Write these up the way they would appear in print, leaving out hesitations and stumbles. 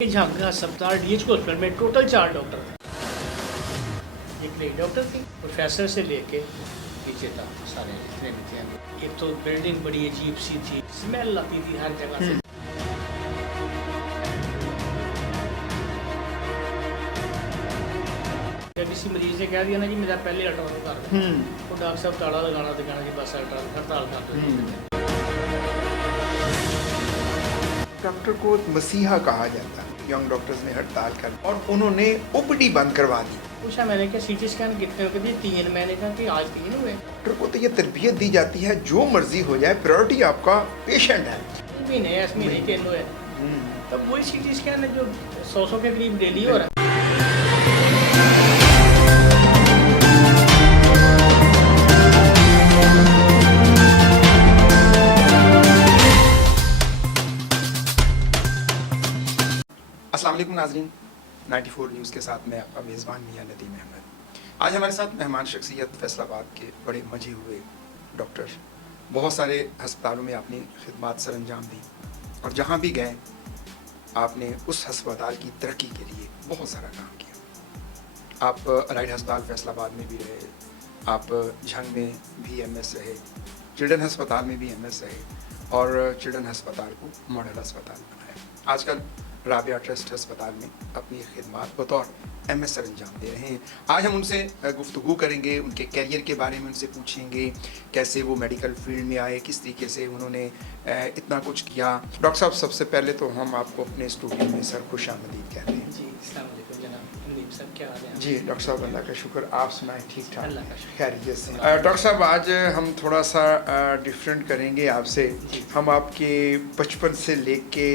जहाँ का अस्पताल DH हॉस्पिटल में टोटल 4 डॉक्टर थे। एक लेडी डॉक्टर थी, प्रोफेसर से लेके नीचे तक सारे जितने भी थे। एक तो बिल्डिंग बड़ी अजीब सी थी, स्मेल आती थी हर जगह से। जब किसी मरीज ने कह दिया ना जी मेरा पहले अल्ट्रासाउंड कर दो, तो डॉक्टर साहब ताला लगाना दिखाना जी बस हड़ताल कर दो। डॉक्टर को मसीहा कहा जाता है। यंग डॉक्टर्स ने हड़ताल कर और उन्होंने ओपीडी बंद करवा दी। पूछा मैंने कि CT स्कैन कितने हो गए? 3। मैंने कहा कि आज 3 हुए। डॉक्टर को तो ये तरबियत दी जाती है जो मर्जी हो जाए, प्रायोरिटी आपका पेशेंट है। महीने इस महीने के हुए तब वही CT स्कैन है जो 100 के करीब डेली हो रहा है। अस्सलाम वालेकुम नाज़रीन, 94 न्यूज़ के साथ मैं आपका मेज़बान मियां नदीम अहमद। आज हमारे साथ मेहमान शख्सियत फैसलाबाद के बड़े मजे हुए डॉक्टर, बहुत सारे अस्पतालों में आपने खिदमत सर अंजाम दी और जहाँ भी गए आपने उस अस्पताल की तरक्की के लिए बहुत सारा काम किया। आप अलाइड अस्पताल फैसलाबाद में भी रहे, आप झंग में भी MS रहे, चिल्ड्रन अस्पताल में भी MS रहे और चिल्ड्रन अस्पताल को मॉडल अस्पताल बनाया। आजकल राबिया ट्रस्ट अस्पताल में अपनी खिदमत बतौर MS सर अंजाम दे रहे हैं। आज हम उनसे गुफ्तगू करेंगे, उनके कैरियर के बारे में उनसे पूछेंगे, कैसे वो मेडिकल फील्ड में आए, किस तरीके से उन्होंने इतना कुछ किया। डॉक्टर साहब, सबसे पहले तो हम आपको अपने स्टूडियो में सर खुश आमदीद कहते हैं। जी, अस्सलाम वालेकुम जनाब नदीम साहब, क्या हाल है? जी डॉक्टर साहब, अल्लाह का शुक्र, आप सुनाएं? ठीक ठाक, अल्लाह का शुक्र, खैरियत से। डॉक्टर साहब, आज हम थोड़ा सा डिफरेंट करेंगे आपसे। हम आपके बचपन से लेके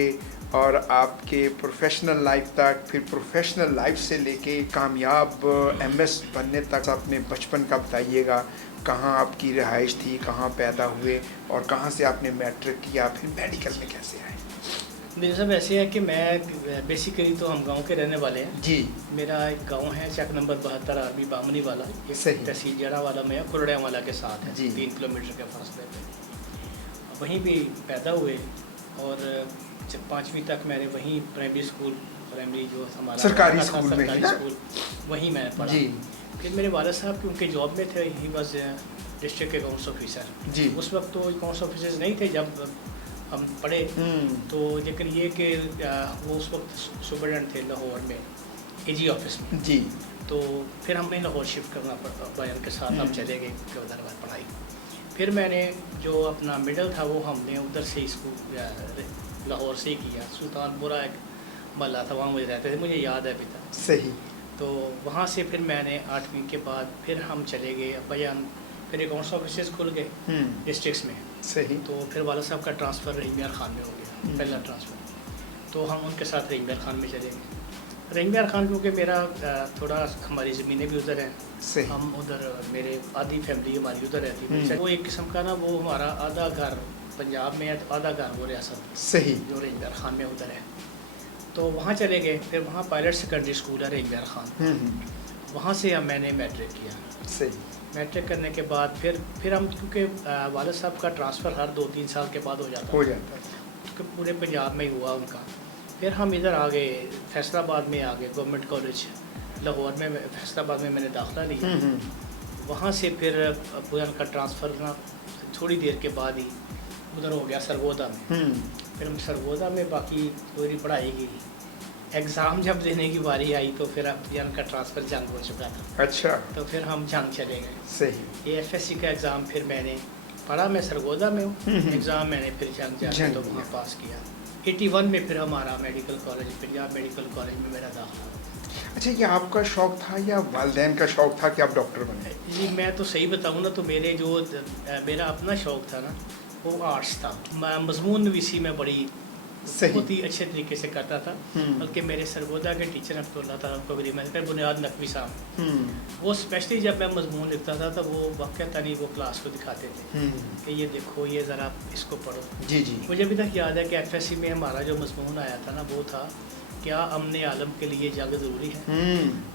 और आपके प्रोफेशनल लाइफ तक, फिर प्रोफेशनल लाइफ से लेके कामयाब MS बनने तक अपने बचपन का बताइएगा। कहाँ आपकी रिहाइश थी, कहाँ पैदा हुए और कहाँ से आपने मैट्रिक किया, फिर मेडिकल में कैसे आए? मेरे साहब ऐसे है कि मैं बेसिकली तो हम गांव के रहने वाले हैं जी। मेरा एक गांव है चक नंबर 72 आरबी बामनी वाला, सही तहसील जड़ा वाला में कुरड़िया वाला के साथ है जी। 3 किलोमीटर के फासले पे वहीं भी पैदा हुए और जब 5वीं तक मैंने वहीं प्राइमरी जो हमारा सरकारी स्कूल में वहीं मैंने पढ़ा जी। फिर मेरे वाले साहब क्योंकि जॉब में थे, he was district accounts officer जी। उस वक्त तो अकाउंट्स ऑफिसर्स नहीं थे जब हम पढ़े, तो लेकिन ये कि वो उस वक्त सुपरडेंट थे लाहौर में AG ऑफिस में जी। तो फिर हमें लाहौर शिफ्ट करना पड़ता, बयान के साथ हम चले गए उधर पढ़ाई। फिर मैंने जो अपना मिडल था वो हमने उधर से स्कूल लाहौर से ही किया। सुल्तानपुरा एक महल्ला था, वहाँ मुझे रहते थे, मुझे याद है अभी तक। सही। तो वहाँ से फिर मैंने 8वीं के बाद फिर हम चले गए बयान, फिर अकाउंट्स ऑफिस खुल गए डिस्ट्रिक्ट्स में। सही। तो फिर वाला साहब का ट्रांसफ़र रहीम खान में हो गया, पहला ट्रांसफ़र। तो हम उनके साथ रहीम खान में चले गए। रहीम खान क्योंकि मेरा थोड़ा हमारी ज़मीनें भी उधर हैं, हम उधर, मेरे आधी फैमिली हमारी उधर रहती है। वो एक किस्म का ना, वो हमारा आधा घर पंजाब में है तो आधा घर वो रियासत सही जो रहीम खान में उधर है। तो वहाँ चले गए। फिर वहाँ पायलट सेकेंडरी स्कूल है रहीम खान, वहाँ से हम मैंने मैट्रिक किया। सही। मैट्रिक करने के बाद फिर हम, क्योंकि वालिद साहब का ट्रांसफ़र हर 2-3 साल के बाद हो जाता क्योंकि पूरे पंजाब में ही हुआ उनका। फिर हम इधर आ गए, फैसलाबाद में आ गए, गवर्नमेंट कॉलेज लाहौर में, फैसलाबाद में मैंने दाखिला लिया। वहाँ से फिर उनका ट्रांसफ़र ना थोड़ी देर के बाद ही उधर हो गया सरगोदा में। फिर हम सरगोदा में बाकी पूरी पढ़ाई की। एग्ज़ाम जब देने की बारी आई तो फिर अब का ट्रांसफ़र जंग हो चुका था। अच्छा। तो फिर हम जंग चले गए। सही। AFSC का एग्ज़ाम फिर मैंने पढ़ा, मैं सरगोदा में हूँ, एग्ज़ाम मैंने फिर जंग जाके तो वहाँ पास किया। 81 में फिर हमारा medical college, Punjab medical college में मेरा दाखिला। अच्छा, ये आपका शौक़ था या वालिदैन का शौक़ था कि आप डॉक्टर बने? जी, मैं तो सही बताऊँ ना तो मेरा अपना शौक़ था ना वो आर्ट्स था। मैं मजमून नवीसी में बड़ी बहुत ही अच्छे तरीके से करता था। बल्कि मेरे सरगोदा के टीचर अब्दुल्ला था, उनको भी मैं बुनियाद नकवी साहब, वो स्पेशली जब मैं मजमून लिखता था तो वो वाक़ता नहीं वो क्लास को दिखाते थे कि ये देखो, ये ज़रा इसको पढ़ो। जी जी। मुझे अभी तक याद है कि FSC में हमारा जो मजमून आया था ना वो था क्या अमन आलम के लिए जंग ज़रूरी है।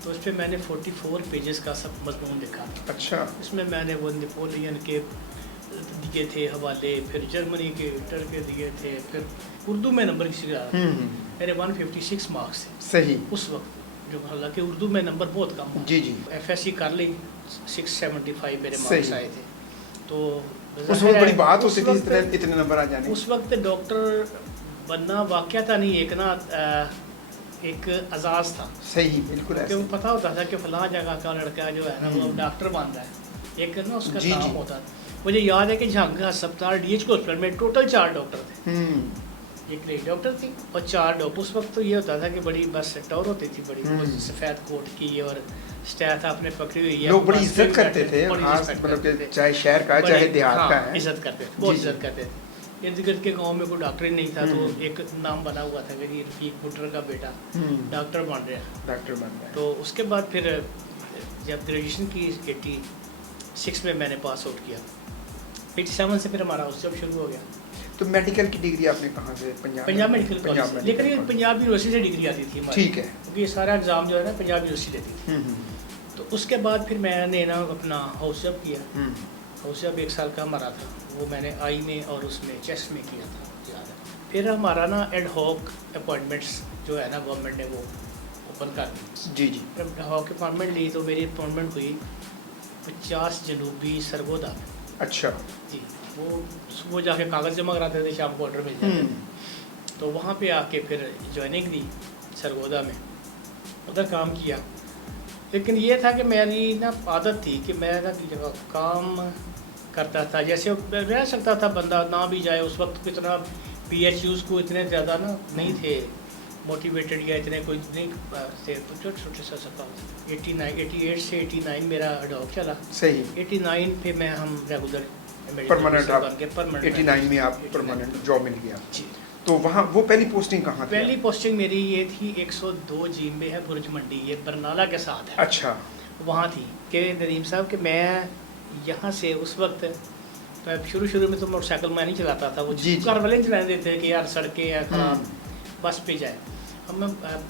तो इस पर मैंने 44 पेजेस का सब मजमून लिखा। अच्छा। इसमें मैंने वो नेपोलियन के दिए थे हवाले, फिर जर्मनी के इंटर के दिए थे, फिर उर्दू में नंबर किसी का मेरे 156 मार्क्स थे सही उस वक्त, जो हालांकि उर्दू में नंबर बहुत कम जी जी FSC कर ली 675 मेरे मार्क्स आए थे। तो उस वक्त बड़ी बात होती थी इतने नंबर आ जाने। उस वक्त डॉक्टर बनना वाक़या नहीं, एक ना एक एजाज़ था। सही बिल्कुल क्योंकि वो पता होता था कि फलां जगह का लड़का जो है ना वो डॉक्टर बन रहा है, एक ना उसका नाम होता था। मुझे याद है कि झांग अस्पताल DH हॉस्पिटल में टोटल 4 डॉक्टर थे, एक लेडी डॉक्टर थी और 4 डॉक्टर। उस वक्त तो ये होता था कि बड़ी बस टॉर होती थी बड़ी, सफ़ेद कोट की और स्टैथ आपने पकड़ी हुई है, लोग बड़ी इज्जत करते थे, मतलब चाहे शहर का चाहे देहात का है, इज्जत करते थे, बहुत इज्जत करते थे। इर्द गिर्द के गांव में कोई डॉक्टर ही नहीं था, तो एक नाम बना हुआ था कि रफीक बुटर का बेटा डॉक्टर बन रहा है। तो उसके बाद फिर जब ग्रेजुएशन की 86 में मैंने पास आउट किया, 87 से फिर हमारा उस जब शुरू हो गया। तो मेडिकल की डिग्री आपने कहाँ से? पंजाब मेडिकल कॉलेज से, लेकिन ये पंजाब यूनिवर्सिटी से डिग्री आती थी हमारी, ठीक है, क्योंकि ये सारा एग्ज़ाम जो है ना पंजाब यूनिवर्सिटी लेती थी। तो उसके बाद फिर मैंने ना अपना हाउस जॉब किया, हाउस जॉब 1 साल का हमारा था, वो मैंने आई में और उसमें चेस्ट में किया था, याद है। फिर हमारा ना एड हॉक अपॉइंटमेंट्स जो है ना गवर्नमेंट ने वो ओपन कर दी। जी जी। जब एड हॉक अपॉइंटमेंट ली तो मेरी अपॉइंटमेंट हुई 50 जनूबी सरगोदा में। अच्छा जी, वो सुबह जाके कागज़ जमा कराते थे, शाम को ऑर्डर मिल जाते थे। तो वहाँ पे आके फिर ज्वाइनिंग दी सरगोदा में, उधर काम किया। लेकिन ये था कि मेरी ना आदत थी कि मैं ना काम करता था, जैसे रह सकता था बंदा ना भी जाए। उस वक्त कितना PHUs को इतने ज़्यादा ना नहीं थे मोटिवेटेड, या इतने कोई नहीं थे, तो छोटे छोटे सा सका 88 से 89 मेरा अडॉप चला। सही 89 पे मैं हम रेगुलर परमानेंट 89 में आप परमानेंट जॉब मिल गया जी। तो वहाँ वो पहली पोस्टिंग कहाँ थी? पहली पोस्टिंग मेरी ये थी 102 जी में है बुर्ज मंडी, ये बरनाला के साथ है। अच्छा, वहाँ थी कि नदीम साहब कि मैं यहाँ से उस वक्त तो शुरू में तो मोटरसाइकिल मैं नहीं चलाता था, वो कार वाले चलाने देते कि यार सड़कें या खराब बस पे जाए। हम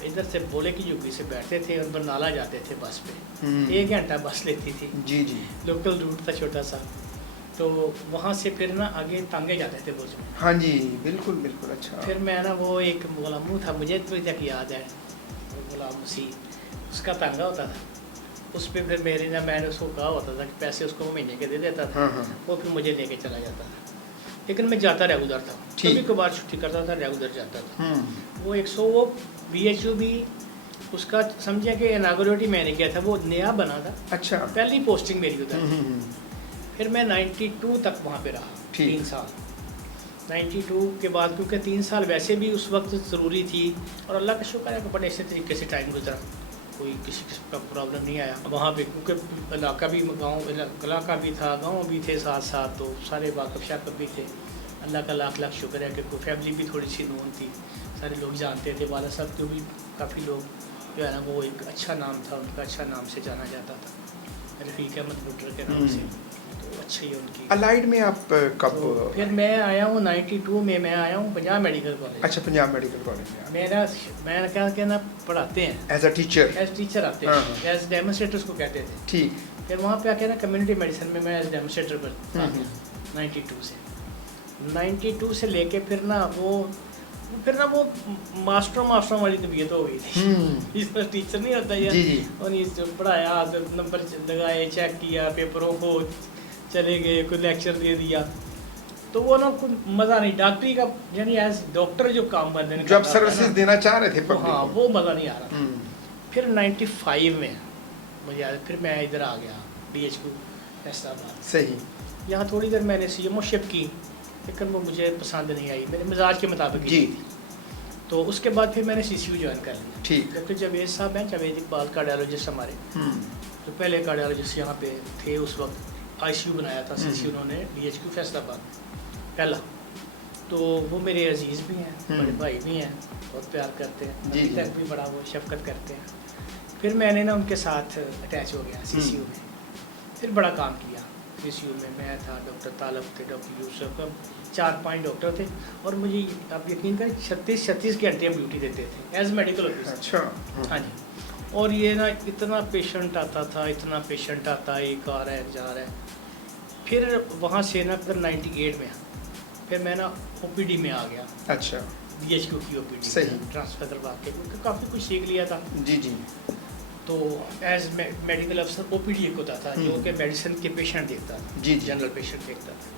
इधर से बोले की युगी से बैठते थे और बरनाला जाते थे बस पे, 1 घंटा बस लेती थी जी जी, लोकल रूट था छोटा सा। तो वहाँ से फिर ना आगे टांगे जाते थे बुर्ज में। हाँ जी बिल्कुल बिल्कुल। अच्छा, फिर मैं ना वो एक गुलामू था, मुझे तो तक याद है, गुलाम मसीह, उसका तांगा होता था, उस पर फिर मेरी ना मैंने उसको कहा होता था कि पैसे उसको महीने के दे देता था। वो फिर मुझे लेके चला जाता था, लेकिन मैं जाता रेगुलर था, कभी कभार छुट्टी करता था, रेगुलर जाता था। वो 100 वो BHU भी उसका समझे कि इनागुरेट मैंने किया था, वो नया बना था। अच्छा, पहली पोस्टिंग मेरी उधर। फिर मैं 92 तक वहाँ पे रहा, 3 साल। 92 के बाद क्योंकि 3 साल वैसे भी उस वक्त ज़रूरी थी, और अल्लाह का शुक्र है कि बड़े अच्छे तरीके से टाइम गुजरा, कोई किसी किस्म का प्रॉब्लम नहीं आया वहाँ पे, क्योंकि इलाका भी गाँव इलाका भी था, गाँव भी थे साथ साथ, तो सारे वाकफ़ शाकफ़ भी थे। अल्लाह का लाख लाख शुक्र है कि कोई फैमिली भी थोड़ी सी नून थी, सारे लोग जानते थे, वाला साहब को भी काफ़ी लोग जो है ना, वो एक अच्छा नाम था उनका, अच्छा नाम से जाना जाता था, रफ़ीक अहमद बुटर के नाम से। अच्छी है उनकी। अलाइड में आप कब? तो फिर मैं आया हूँ 92 में, मैं आया हूँ पंजाब मेडिकल कॉलेज। अच्छा, पंजाब मेडिकल कॉलेज में मैंने क्या कहना, पढ़ाते हैं एज अ टीचर आते हैं, एज डेमोस्ट्रेटर को कहते थे। ठीक। फिर वहाँ पे आके ना कम्युनिटी मेडिसिन में मैं एज डेमोस्ट्रेटर पर 92 से लेके फिर ना वो मास्टर वाली तबीयत हो गई थी। इसमें टीचर नहीं होता है, और ये पढ़ाया, नंबर लगाए, चेक किया, पेपरों को चले गए, कोई लेक्चर दे दिया, तो वो ना कुछ मज़ा नहीं, डॉक्टरी का यानी एज डॉक्टर जो काम करने जो आप सर्विसेज देना चाह रहे थे, हाँ, वो मज़ा नहीं आ रहा था। फिर 95 में मुझे याद, फिर मैं इधर आ गया BHU फैसलाबाद। सही। यहाँ थोड़ी देर मैंने CMO-शिप की, लेकिन वो मुझे पसंद नहीं आई, मेरे मिजाज के मुताबिक जी। तो उसके बाद फिर मैंने CCU ज्वाइन कर लिया। ठीक। डॉक्टर जावेद साहब हैं, जावेद इकबाल कार्डियोलॉजिस्ट हमारे, जो पहले कार्डियोलॉजिस्ट यहाँ पे थे उस वक्त, ICU बनाया था CCU उन्होंने BHU फैसलाबाद पहला। तो वो मेरे अजीज़ भी हैं, बड़े भाई भी हैं, बहुत प्यार करते हैं, अभी तक भी बड़ा वो शफकत करते हैं। फिर मैंने ना उनके साथ अटैच हो गया CCU में, फिर बड़ा काम किया CCU में। मैं था, डॉक्टर तालब थे, डॉक्टर यूसुफ, 4-5 डॉक्टर थे, और मुझे आप यकीन करें 36 घंटे हम ड्यूटी देते थे एज मेडिकल ऑफिसर। अच्छा। हाँ जी। और ये ना इतना पेशेंट आता था, एक आ रहा है जा रहा है, پھر وہاں سے نا پھر 98 میں پھر میں نا OPD میں آ گیا. اچھا. DHQ کی OPD صحیح. ٹرانسفر کروا کے کیونکہ کافی کچھ سیکھ لیا تھا. جی جی. تو ایز میڈیکل افسر OPD ایک ہوتا تھا جو کہ میڈیسن کے پیشنٹ دیکھتا تھا. جی. جنرل پیشنٹ دیکھتا تھا.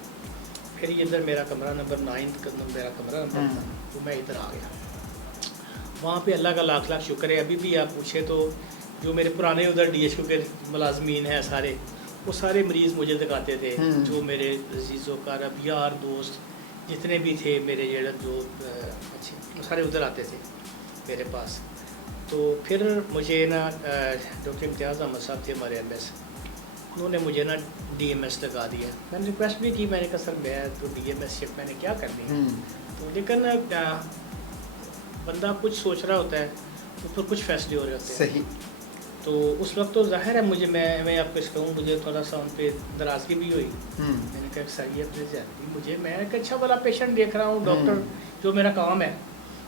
پھر ادھر میرا کمرہ نمبر 9 میرا کمرہ نمبر تھا تو میں ادھر آ گیا. وہاں پہ اللہ کا لاکھ لاکھ شکر ہے. ابھی بھی آپ پوچھے تو جو میرے پرانے ادھر DHQ کے ملازمین ہیں سارے وہ سارے مریض مجھے دکھاتے تھے. جو میرے عزیز و اقارب یار دوست جتنے بھی تھے میرے جو اچھے وہ سارے ادھر آتے تھے میرے پاس. تو پھر مجھے نا ڈاکٹر امتیاز احمد صاحب تھے ہمارے MS, انہوں نے مجھے نا DMS لگا دیا. میں نے ریکویسٹ بھی کی, میں نے کہا سر میں تو DMS شپ میں نے کیا کرنی ہے. تو لیکن بندہ کچھ سوچ رہا ہوتا ہے تو پھر کچھ فیصلے ہو رہے ہوتے ہیں. صحیح. تو اس وقت تو ظاہر ہے مجھے میں آپ کو اس کہوں مجھے تھوڑا سا ان پہ ناراضگی بھی ہوئی. میں نے کہا سر یہ مجھے میں ایک اچھا والا پیشنٹ دیکھ رہا ہوں, ڈاکٹر جو میرا کام ہے,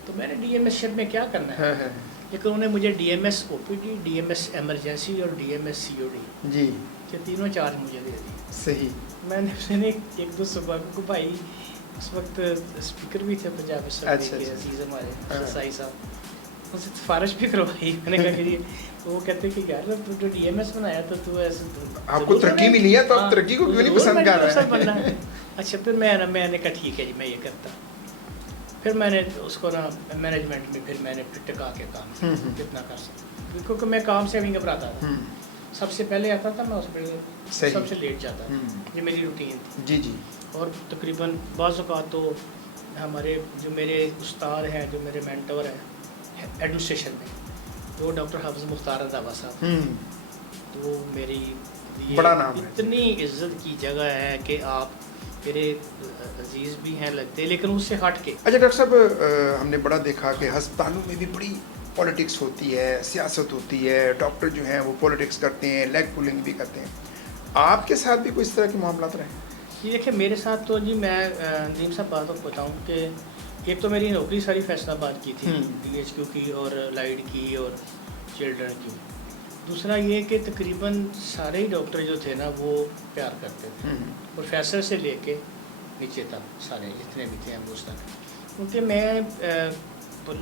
تو میں نے DMS شپ میں کیا کرنا ہے. لیکن انہوں نے مجھے DMS OPD, DMS ایمرجنسی اور DMS COD جی یہ تینوں چارج مجھے دے دیے. صحیح. میں نے ایک دو صبح کو بھائی اس وقت اسپیکر بھی تھے پنجاب اسمبلی کے عزیز ہمارے سائی صاحب, ان سے سفارش بھی کروائی. میں نے کہا کہ وہ کہتے کہ یار تو جو DMS بنایا تو ایسے آپ کو ترقی ملی ہے تو آپ ترقی کو کیوں نہیں پسند کر رہے ہیں. اچھا پھر میں نے کہا ٹھیک ہے جی میں یہ کرتا. پھر میں نے اس کو نا مینجمنٹ میں پھر میں نے ٹکا کے کام کتنا کر سکتا کیونکہ میں کام سے بھی گھبراتا تھا. سب سے پہلے آتا تھا میں ہاسپٹل, سب سے لیٹ جاتا تھا. یہ میری روٹین تھی. جی جی. اور تقریباً بعض اوقات تو ہمارے جو میرے استاد ہیں جو میرے مینٹور ہیں ایڈمنسٹریشن میں وہ ڈاکٹر حافظ مختار رضاوا صاحب, تو میری بڑا نام اتنی عزت کی جگہ ہے کہ آپ میرے عزیز بھی ہیں لگتے لیکن اس سے ہٹ کے. اچھا ڈاکٹر صاحب ہم نے بڑا دیکھا کہ ہسپتالوں میں بھی بڑی پولیٹکس ہوتی ہے, سیاست ہوتی ہے, ڈاکٹر جو ہیں وہ پولیٹکس کرتے ہیں, لیگ پولنگ بھی کرتے ہیں. آپ کے ساتھ بھی کوئی اس طرح کے معاملات رہے ہیں؟ جی دیکھیں میرے ساتھ تو جی میں ندیم صاحب بات بتاؤں کہ ایک تو میری نوکری ساری فیصلہ آباد کی تھی DHQ کی اور لائٹ کی اور چلڈرن کی. دوسرا یہ کہ تقریباً سارے ہی ڈاکٹر جو تھے نا وہ پیار کرتے تھے, پروفیسر سے لے کے نیچے تک سارے جتنے بھی تھے ہم اس تک, کیونکہ میں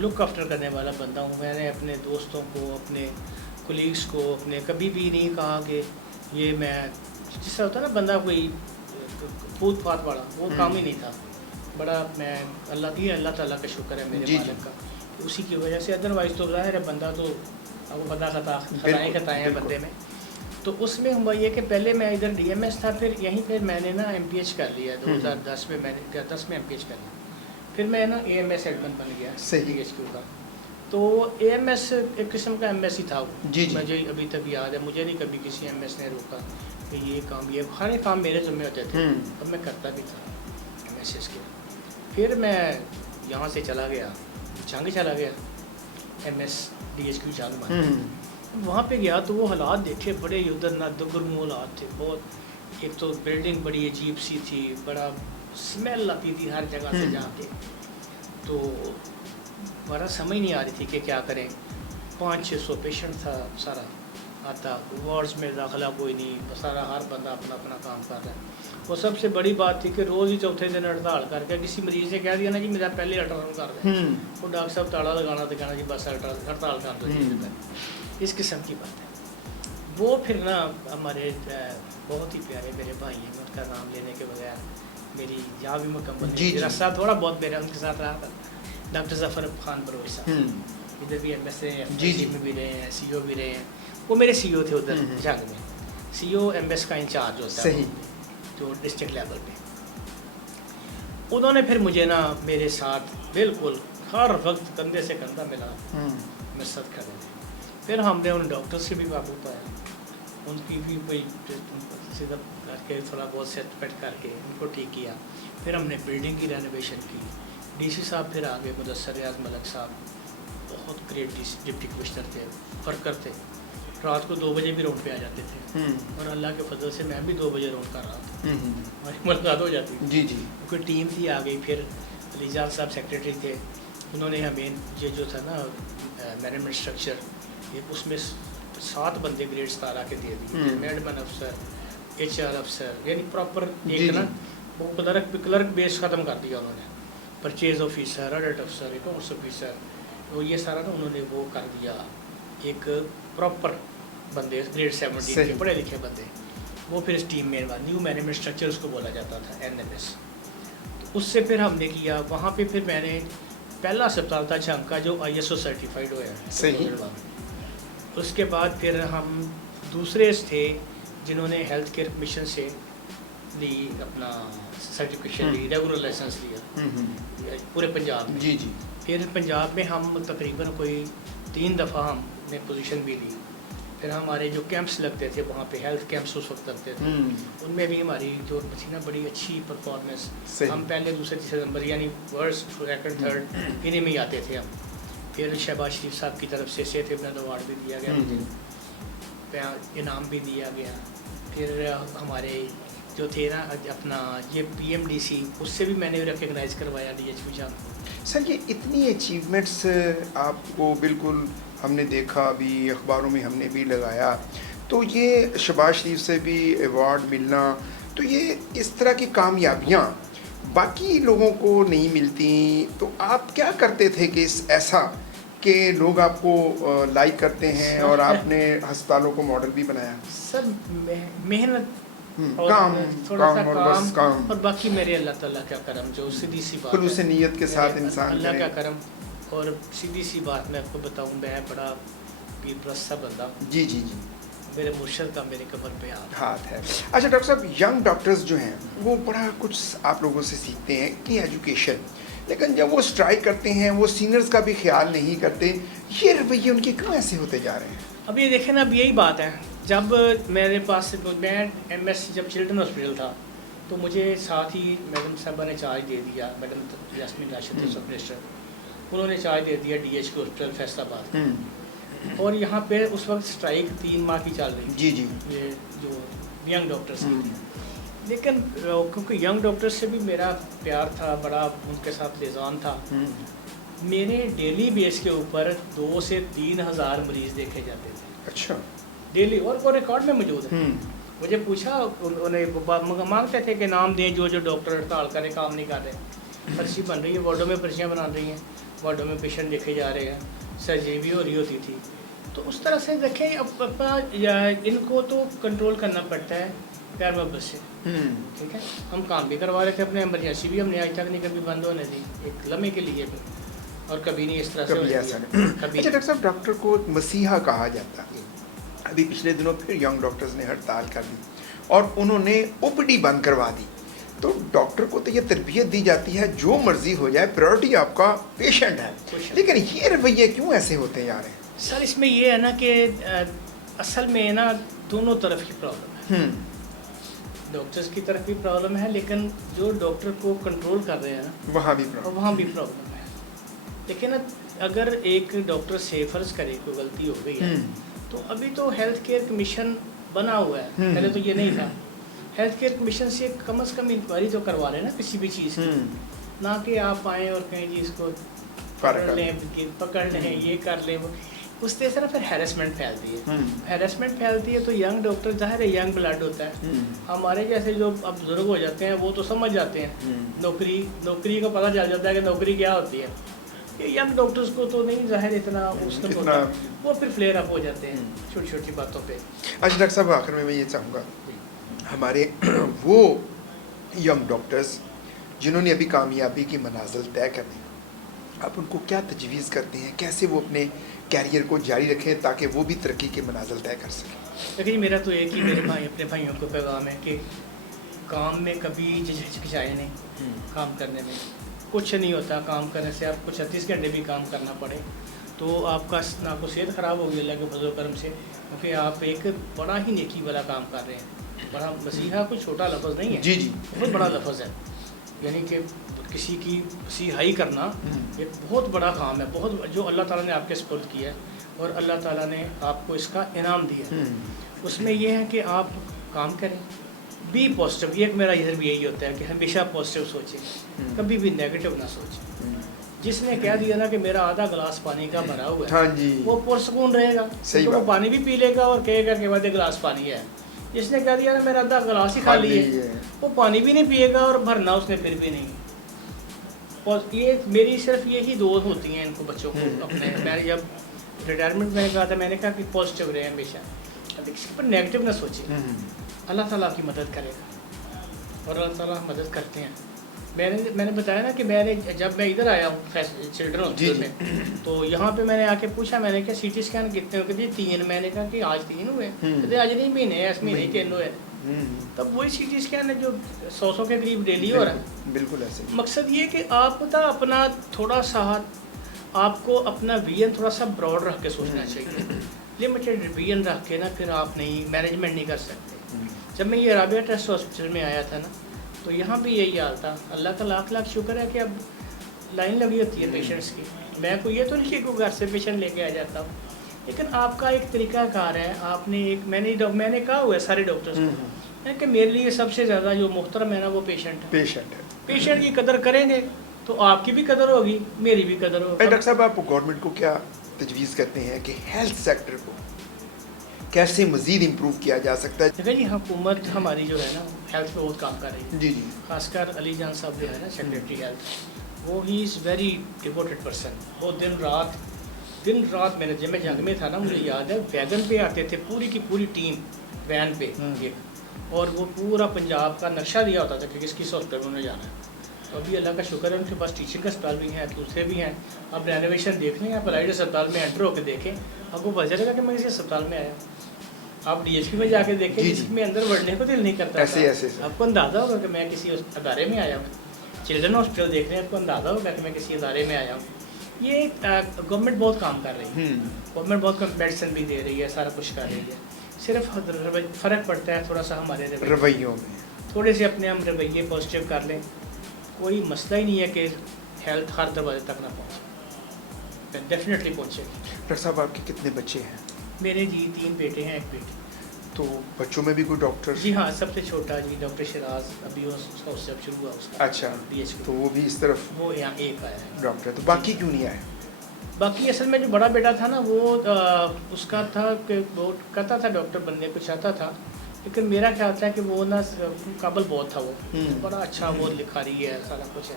لک آفٹر کرنے والا بندہ ہوں. میں نے اپنے دوستوں کو, اپنے کولیگس کو, اپنے کبھی بھی نہیں کہا کہ یہ میں جس طرح ہوتا ہے نا بندہ کوئی پھوت پھات والا, وہ کام ہی نہیں تھا. بڑا میں اللہ تعالیٰ کا شکر ہے میرے مالک کا, اسی کی وجہ سے. ادروائز تو ظاہر ہے بندہ تو اب وہ بندہ خطائیں ہیں بندے میں. تو اس میں ہوا یہ کہ پہلے میں ادھر DMS تھا, پھر یہیں پہ میں نے نا MPH کر لیا 2010 میں. میں نے 10 میں MPH کر لیا. پھر میں نا AMS ایڈمن بن گیا DHQ کا. تو AMS ایک قسم کا MS ہی تھا وہ. مجھے ابھی تک یاد ہے, مجھے نہیں کبھی کسی MS نے روکا کہ یہ کام, یہ ہر کام میرے ذمہ ہوتے تھے اور میں کرتا بھی تھا MSS کے. پھر میں یہاں سے چلا گیا جنگ چلا گیا MS DHQ جنگ میں. وہاں پہ گیا تو وہ حالات دیکھے بڑے ادھر نہ دگرمو حالات تھے بہت. ایک تو بلڈنگ بڑی عجیب سی تھی, بڑا اسمیل آتی تھی ہر جگہ سے جا کے. تو بڑا سمجھ نہیں آ رہی تھی کہ کیا کریں. 500-600 پیشنٹ تھا سارا آتا, وارڈز میں داخلہ کوئی نہیں, سارا ہر بندہ اپنا اپنا کام کر رہا ہے. وہ سب سے بڑی بات تھی کہ روز ہی چوتھے دن ہڑتال کر کے کسی مریض نے کہہ دیا نا جی میرا پہلے الٹراساؤنڈ کر دیں, وہ ڈاکٹر صاحب تاڑا لگانا تو کہنا جی بس ہڑتال کر دو جی. اس قسم کی بات ہے. وہ پھر نا ہمارے بہت ہی پیارے میرے بھائی ہیں, ان کا نام لینے کے بغیر میری یہاں بھی مکمل نہیں. راستہ تھوڑا بہت میرا ان کے ساتھ رہا تھا. ڈاکٹر ظفر خان پرویز صاحب ادھر بھی MS میں بھی رہے ہیں, CO بھی رہے ہیں. وہ میرے CO تھے ادھر جنگ میں. CO MS کا انچارج ہوتا ہے جو ڈسٹرکٹ لیول پہ. انہوں نے پھر مجھے نا میرے ساتھ بالکل ہر وقت کندھے سے کندھا ملا مسد کر رہے تھے. پھر ہم نے ان ڈاکٹر سے بھی قابو پایا, ان کی بھی کوئی سیدھا کر کے تھوڑا بہت سیٹ پیٹ کر کے ان کو ٹھیک کیا. پھر ہم نے بلڈنگ کی رینوویشن کی. DC صاحب پھر آگے مدثر ریاض ملک صاحب بہت گریٹ ڈپٹی کمشنر تھے, ورکر تھے. رات کو 2 بجے بھی روڈ پہ آ جاتے تھے اور اللہ کے فضل سے میں بھی 2 بجے روڈ کر رہا تھا. ہماری ملاقات ہو جاتی تھی. جی کوئی ٹیم تھی آ گئی. پھر علی جان صاحب سیکریٹری تھے, انہوں نے ہمیں یہ جو تھا نا مینجمنٹ اسٹرکچر اس میں 7 بندے گریڈ 17 کے دے دیے. ایڈمن افسر, HR अफसर, यानी प्रॉपर एक ना वो क्लर्क बेस ख़त्म कर दिया उन्होंने, परचेज ऑफिसर, ऑडिट अफसर, अकाउंट्स ऑफिसर, तो ये सारा ना उन्होंने वो कर दिया एक प्रॉपर बंदे, ग्रेड 17 के पढ़े लिखे बंदे, वो फिर इस टीम में न्यू मैनेजमेंट स्ट्रक्चर उसको बोला जाता था, NMS। तो उससे फिर हमने किया वहाँ पे, फिर मैंने पहला अस्पताल था झंग का जो ISO सर्टिफाइड हुआ है सही। उसके बाद फिर हम दूसरे थे जिन्होंने हेल्थ केयर कमीशन से ली अपना सर्टिफिकेशन ली, रेगुलर लाइसेंस लिया पूरे पंजाब में। जी। फिर पंजाब में हम तकरीबन कोई 3 दफ़ा हमने पोजीशन भी ली। फिर हमारे जो कैंप्स लगते थे वहाँ पे, हेल्थ कैंप्स उस वक्त लगते थे, उनमें भी हमारी जो थी ना बड़ी अच्छी परफॉर्मेंस, हम पहले दूसरे तीसरे नंबर यानी फर्स्ट सेकंड थर्ड इन्हीं में ही आते थे हम। फिर शहबाज शरीफ साहब की तरफ से सेहत अभिनंदन अवार्ड भी दिया गया मुझे, इनाम भी दिया गया। फिर हमारे जो थे ना अपना ये PMDC, उससे भी मैंने रिकग्नाइज करवाया DHP जान को। सर ये इतनी अचीवमेंट्स आपको बिल्कुल हमने देखा, अभी अखबारों में हमने भी लगाया, तो ये शहबाज शरीफ से भी अवार्ड मिलना, तो ये इस तरह की कामयाबियाँ बाकी लोगों को नहीं मिलती, तो आप क्या करते थे कि ऐसा कि लोग आपको लाइक करते हैं और आपने अस्पतालों को मॉडल भी बनाया? सर मेहनत और काम थोड़ा सा और बस काम और बाकी मेरे अल्लाह ताला का करम, जो सीधी सी बात खुलूस नीयत के साथ इंसान अल्लाह का करम। और सीधी सी बात मैं आपको बताऊं, मैं बड़ा पीर परस्त सा बंदा, जी, मेरे मुर्शद का मेरे कब्र पे हाथ है। अच्छा डॉक्टर साहब, यंग डॉक्टर्स जो हैं वो बड़ा कुछ आप लोगों से सीखते हैं कि एजुकेशन, लेकिन जब वो स्ट्राइक करते हैं वो सीनियर्स का भी ख्याल नहीं करते, ये रवैये उनके क्यों ऐसे होते जा रहे हैं? अब ये देखें ना, अब यही बात है, जब मेरे पास मैं MSc जब चिल्ड्रन हॉस्पिटल था तो मुझे साथ ही मैडम साहबा ने चार्ज दे दिया, मैडम यास्मीन राशिद थे सब मिनिस्टर, उन्होंने चार्ज दे दिया DHP हॉस्पिटल फैसलाबाद। और यहाँ पे उस वक्त स्ट्राइक 3 माह की चल रही थी, जी, ये जो यंग डॉक्टर्स लेकिन क्योंकि यंग डॉक्टर्स से भी मेरा प्यार था, बड़ा उनके साथ लिजाम था, मेरे डेली बेस के ऊपर 2 से 3 हज़ार मरीज देखे जाते थे। अच्छा, डेली, और वो रिकॉर्ड में मौजूद है। मुझे पूछा, उन्होंने मांगते थे कि नाम दें जो जो डॉक्टर हड़ताल करें, काम नहीं कर रहे, पर्ची बन रही है, वार्डों में पर्चियाँ बना रही हैं, वार्डों में पेशेंट देखे जा रहे हैं, सर्जरी भी हो रही होती थी। तो उस तरह से देखें, अब इनको तो कंट्रोल करना पड़ता है प्यार मोहब्बत से, ठीक है। हम काम भी करवा रहे थे अपने, एमरजेंसी भी हमने आज तक नहीं कभी बंद होने दी, एक लम्हे के लिए भी, और कभी नहीं इस तरह से ऐसा नहीं। अच्छा डॉक्टर साहब, डॉक्टर को एक मसीहा कहा जाता है। अभी पिछले दिनों फिर यंग डॉक्टर्स ने हड़ताल कर दी और उन्होंने OPD बंद करवा दी। तो डॉक्टर को तो ये तरबियत दी जाती है जो मर्जी हो जाए, प्रायोरिटी आपका पेशेंट है, लेकिन ये रवैये क्यों ऐसे होते जा रहे हैं? सर इसमें ये है ना कि असल में ना दोनों तरफ की प्रॉब्लम है, डॉक्टर्स की तरफ भी प्रॉब्लम है, लेकिन जो डॉक्टर को कंट्रोल कर रहे हैं ना वहाँ भी प्रॉब्लम है। लेकिन अगर एक डॉक्टर से फर्ज करे कोई गलती हो गई है, तो अभी तो हेल्थ केयर कमीशन बना हुआ है, पहले तो ये नहीं था। हेल्थ केयर कमीशन से कम इंक्वायरी तो करवा लें ना किसी भी चीज़ की, ना कि आप आएँ और कहीं जी इसको पकड़ लें, ये कर लें, वो उससे सिर्फ फिर हैरेसमेंट फैलती है। हैरेसमेंट फैलती है तो यंग डॉक्टर, जाहिर है यंग ब्लड होता है, हमारे जैसे जो अब बुजुर्ग हो जाते हैं वो तो समझ जाते हैं, नौकरी को पता चल जाता है कि नौकरी क्या होती है। ये यंग डॉक्टर्स को तो नहीं जाहिर इतना उसका होता, वो फिर फ्लेयर अप हो जाते हैं छोटी छोटी बातों पे। अच्छा डॉक्टर साहब, आखिर में मैं ये चाहूँगा, हमारे वो यंग डॉक्टर्स जिन्होंने अभी कामयाबी की मनाजिल तय करनी, आप उनको क्या तजवीज़ करते हैं, कैसे वो अपने कैरियर को जारी रखें ताकि वो भी तरक्की के मनाजिल तय कर सकें? देखिए मेरा तो एक ही मेरे भाई अपने भाइयों को पैगाम है कि काम में कभी हिचकिचाए नहीं, काम करने में कुछ नहीं होता। काम करने से आपको 36 घंटे भी काम करना पड़े तो आपका ना को सेहत ख़राब होगी अल्लाह के फजल करम से, क्योंकि आप एक बड़ा ही नेकी वाला काम कर रहे हैं। बड़ा मसीहा कोई छोटा लफ्ज़ नहीं है, जी बहुत बड़ा लफ्ज़ है, यानी कि किसी की मसीहाई करना एक बहुत बड़ा काम है, बहुत जो अल्लाह ताला ने आपके सपुर्द किया है और अल्लाह ताला ने आपको इसका इनाम दिया। उसमें यह है कि आप काम करें, बी पॉजिटिव। एक मेरा इधर भी यही होता है कि हमेशा पॉजिटिव सोचें, कभी भी नेगेटिव ना सोचें। जिसने कह दिया ना कि मेरा आधा गिलास पानी का भरा हुआ है, हाँ जी, वो पुरसकून रहेगा, तो वो पानी भी पी लेगा और कहेगा कि आधे गिलास पानी है। جس نے کہہ دیا نا میرا آدھا گلاس ہی خالی ہے، وہ پانی بھی نہیں پیے گا اور بھرنا اس نے پھر بھی نہیں. اور یہ میری صرف یہی دو ہوتی ہیں ان کو بچوں کو اپنے. میں جب ریٹائرمنٹ میں کہا تھا میں نے کہا کہ پازیٹیو رہے ہمیشہ، اب اس پر نیگیٹو نہ سوچیں. اللہ تعالیٰ آپ کی مدد کرے گا اور اللہ تعالیٰ مدد کرتے ہیں. میں نے بتایا نا کہ میں نے جب میں ادھر آیا ہوں چلڈرن ہاسپٹل میں، تو یہاں پہ میں نے آ کے پوچھا، میں نے کہا سی ٹی اسکین کتنے ہو گئے؟ 3. میں نے کہا کہ آج 3 ہوئے. کہتے آج نہیں مہینے ہے، اس مہینے 3 ہوئے. تب وہی سی ٹی اسکین ہے جو 100 کے قریب ڈیلی ہو رہا ہے. بالکل ایسے. مقصد یہ کہ آپ اپنا تھوڑا سا آپ کو اپنا ویژن تھوڑا سا براڈ رکھ کے سوچنا چاہیے. لمیٹیڈ ویژن رکھ کے نا پھر آپ نہیں مینجمنٹ نہیں کر سکتے. جب میں یہ رابعہ ٹرسٹ ہاسپٹل میں آیا تھا نا، تو یہاں بھی یہی حال تھا. اللہ کا لاکھ لاکھ شکر ہے کہ اب لائن لگی ہوتی ہے پیشنٹس کی. میں کو یہ تو نہیں کہ کوئی گھر سے پیشنٹ لے کے آ جاتا ہوں، لیکن آپ کا ایک طریقہ کار ہے. آپ نے ایک میں نے کہا ہوا ہے سارے ڈاکٹرس کو کہ میرے لیے سب سے زیادہ جو محترم ہے نا وہ پیشنٹ ہے. پیشنٹ کی قدر کریں گے تو آپ کی بھی قدر ہوگی، میری بھی قدر ہوگی. ڈاکٹر صاحب آپ گورنمنٹ کو کیا تجویز کرتے ہیں کہ ہیلتھ سیکٹر کو کیسے مزید امپروو کیا جا سکتا ہے؟ دیکھیں جی، حکومت ہماری جو ہے نا ہیلتھ پہ بہت کام کر رہی ہے. جی جی. خاص کر علی جان صاحب جو ہے نا سیکریٹری ہیلتھ، وہ ہی از ویری ڈیووٹیڈ پرسن. وہ دن رات میں نے جب میں جنگ میں تھا نا، مجھے یاد ہے ویگن پہ آتے تھے پوری کی پوری ٹیم وین پہ، اور وہ پورا پنجاب کا نقشہ دیا ہوتا تھا کہ کس کس ہاسپٹل میں جانا ہے. ابھی اللہ کا شکر ہے ان کے پاس ٹیچنگ کا اسپتال بھی ہیں، دوسرے بھی ہیں. اب رینوویشن دیکھ لیں، آپ پرائیویٹ اسپتال میں انٹر ہو کے دیکھیں، آپ کو پتہ چلے گا کہ میں کسی اسپتال میں آیا. آپ ڈی ایچ پی میں جا کے دیکھیں جس میں اندر بڑھنے کو دل نہیں کرتا. ایسے آپ کو اندازہ ہوگا کہ میں کسی ادارے میں آیا ہوں. چلڈرن ہاسپٹل دیکھ رہے ہیں، آپ کو اندازہ ہوگا کہ میں کسی ادارے میں آیا ہوں. یہ گورنمنٹ بہت کام کر رہی ہے. گورنمنٹ بہت میڈیسن بھی دے رہی ہے، سارا کچھ کر رہی ہے. صرف فرق پڑتا ہے تھوڑا سا ہمارے رویوں میں. تھوڑے سے اپنے ہم رویے پازیٹیو کر لیں، کوئی مسئلہ ہی نہیں ہے کہ ہیلتھ ہر دروازے تک نہ پہنچے. ڈیفینیٹلی پہنچے. ڈاکٹر صاحب آپ کے کتنے بچے ہیں؟ میرے جی 3 بیٹے ہیں، 1 بیٹی. تو بچوں میں بھی کوئی ڈاکٹر؟ جی ہاں، سب سے چھوٹا جی ڈاکٹر شراز، ابھی اس کا جب شروع ہوا اس کا. اچھا. ڈی ایچ تو وہ بھی اس طرف وہ یہاں ایک آیا ہے ڈاکٹر. تو باقی کیوں نہیں آئے؟ باقی اصل میں جو بڑا بیٹا تھا نا، وہ اس کا تھا کہ وہ کہتا تھا ڈاکٹر بننے کو چاہتا تھا، لیکن میرا خیال تھا کہ وہ نا قابل بہت تھا. وہ بڑا اچھا وہ لکھا رہی ہے، سارا کچھ ہے.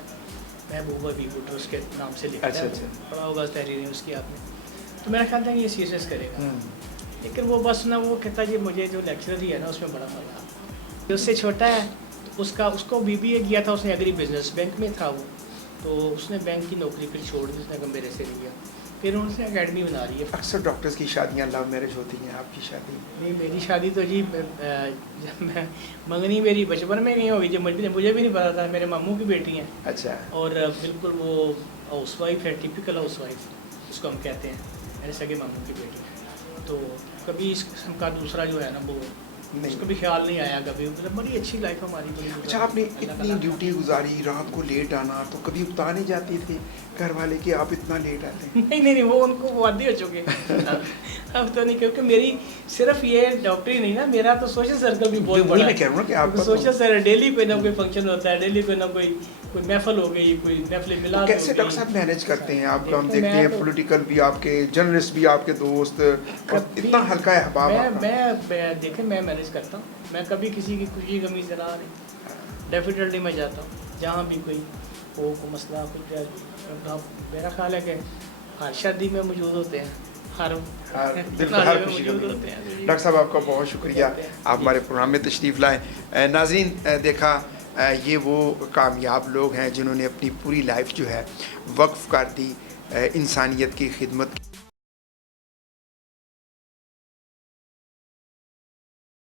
محبوبہ بھی بوٹر اس کے نام سے لکھا ہے. بڑا ہوگا تحریریں اس کی آپ نے. تو میرا خیال تھا کہ یہ سیریس کرے گا، لیکن وہ بس نا وہ کہتا جی مجھے جو لیکچرر ہی ہے نا اس میں بڑا مزہ. اس سے چھوٹا ہے اس کو بی بی اے کیا تھا اس نے، ایگری بزنس بینک میں تھا وہ. تو اس نے بینک کی نوکری پھر چھوڑ دی، اس نے کہا میرے سے لیا. پھر انہوں نے اکیڈمی بنا رہی ہے. اکثر ڈاکٹرز کی شادیاں لو میرج ہوتی ہیں، آپ کی شادی؟ نہیں، میری شادی تو جی جب میں منگنی میری بچپن میں نہیں ہوگی، جب مجھے بھی نہیں پتا تھا. میرے ماموں کی بیٹی ہیں. اچھا. اور بالکل وہ ہاؤس وائف ہے، ٹپیکل ہاؤس وائف اس کو ہم کہتے ہیں، میرے سگے ماموں کی بیٹی. تو کبھی اس قسم کا دوسرا جو ہے نا وہ اس کو بھی خیال نہیں آیا کبھی. مطلب بڑی اچھی لائف ہماری. اچھا، آپ نے اتنی ڈیوٹی گزاری، رات کو لیٹ آنا، تو کبھی اکتا نہیں جاتی تھی گھر والے کہ آپ اتنا لیٹ آتے ہیں؟ نہیں، وہ ان کو عادی ہو چکے اب تو نہیں، کیونکہ میری صرف یہ ڈاکٹری نہیں نا، میرا تو سوشل سرکل بھی بہت بڑا ہے. میں کہہ رہا ہوں کہ آپ کا سوشل سرکل ڈیلی کوئی نہ کوئی فنکشن ہوتا ہے، ڈیلی کوئی نہ کوئی محفل ہو گئی، کوئی محفل میلاد. کیسے ڈاکٹر صاحب مینیج کرتے ہیں آپ کا؟ ہم دیکھتے ہیں پولیٹیکل بھی آپ کے، جرنلسٹ بھی آپ کے دوست، اتنا ہلکا ہے احباب. میں دیکھیں میں مینیج کرتا ہوں. میں کبھی کسی کی خوشی غمی ذرا نہیں، ڈیفینیٹلی میں جاتا ہوں جہاں بھی کوئی ہو، کوئی مسئلہ کوئی. میرا خیال ہے کہ ہر شادی میں موجود ہوتے ہیں، ہر دل کا ہر خوشی ہوتے ہیں. ڈاکٹر صاحب آپ کا بہت شکریہ، آپ ہمارے پروگرام میں تشریف لائیں. ناظرین دیکھا، یہ وہ کامیاب لوگ ہیں جنہوں نے اپنی پوری لائف جو ہے وقف کر دی انسانیت کی خدمت.